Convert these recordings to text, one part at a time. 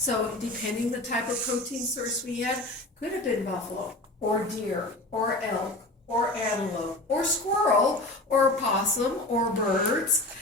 So depending the type of protein source we had, could have been buffalo, or deer, or elk, or antelope, or squirrel, or possum, or birds.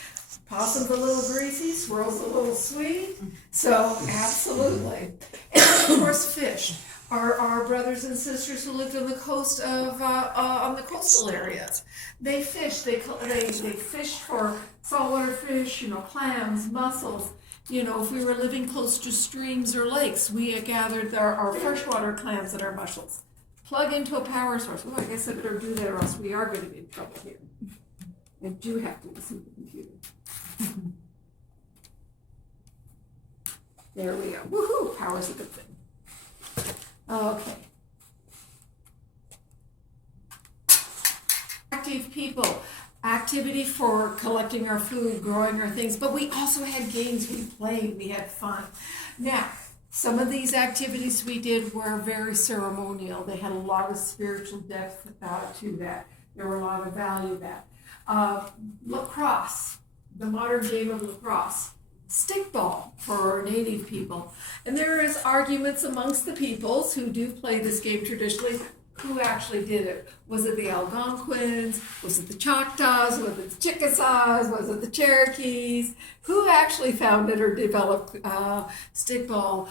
Possum's a little greasy, squirrel's a little sweet, so absolutely. And of course, fish. Our brothers and sisters who lived on the coast of on the coastal areas, they fish. They fish for saltwater fish, clams, mussels. If we were living close to streams or lakes, we gathered our freshwater clams and our mussels. Plug into a power source. Well, I guess I better do that, or else we are going to be in trouble here. I do have to listen to the computer. There we go. Woohoo! Power's a good thing. Okay. Active people. Activity for collecting our food, growing our things, but we also had games, we played, we had fun. Now, some of these activities we did were very ceremonial. They had a lot of spiritual depth to that. There were a lot of value to that. Lacrosse, the modern game of lacrosse. Stickball for native people. And there is arguments amongst the peoples who do play this game traditionally, who actually did it. Was it the Algonquins? Was it the Choctaws? Was it the Chickasaws? Was it the Cherokees? Who actually founded or developed stickball?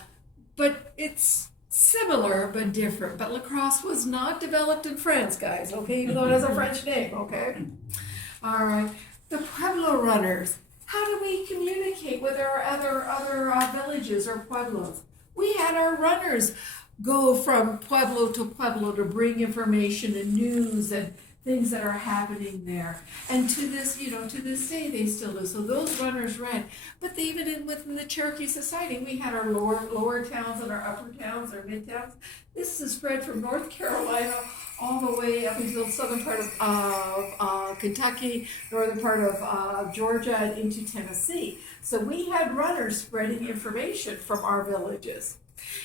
But it's similar but different. But lacrosse was not developed in France, guys, okay? Even though it has a French name, okay? All right. The Pueblo runners. How do we communicate with our other villages or pueblos? We had our runners go from pueblo to pueblo to bring information and news and things that are happening there. And to this day, they still do. So those runners ran. But even within the Cherokee Society, we had our lower towns and our upper towns, our mid towns. This is spread from North Carolina all the way up until the southern part of Kentucky, northern part of Georgia, and into Tennessee. So we had runners spreading information from our villages.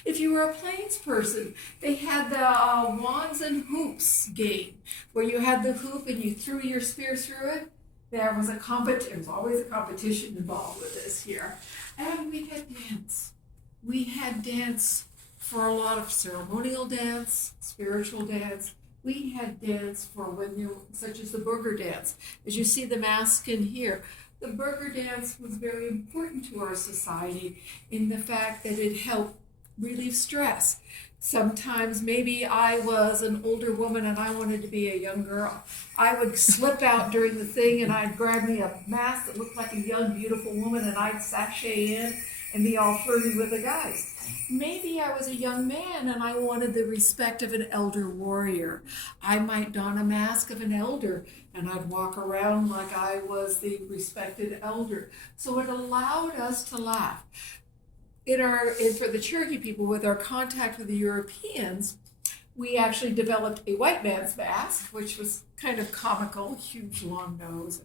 If you were a plains person, they had the wands and hoops game, where you had the hoop and you threw your spear through it. There was always a competition involved with this here. And we had dance. We had dance for a lot of ceremonial dance, spiritual dance. We had dance for such as the booger dance. As you see the mask in here, the booger dance was very important to our society in the fact that it helped relieve stress. Sometimes maybe I was an older woman and I wanted to be a young girl. I would slip out during the thing and I'd grab me a mask that looked like a young, beautiful woman, and I'd sashay in and be all flirty with the guys. Maybe I was a young man and I wanted the respect of an elder warrior. I might don a mask of an elder and I'd walk around like I was the respected elder. So it allowed us to laugh. For the Cherokee people, with our contact with the Europeans, we actually developed a white man's mask, which was kind of comical, huge long nose.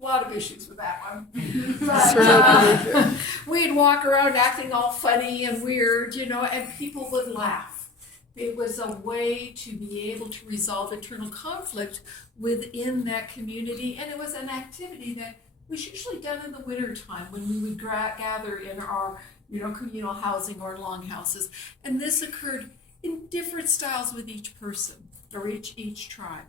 A lot of issues with that one. But we'd walk around acting all funny and weird, and people would laugh. It was a way to be able to resolve internal conflict within that community, and it was an activity that was usually done in the winter time when we would gather in our communal housing or longhouses. And this occurred in different styles with each person or each tribe.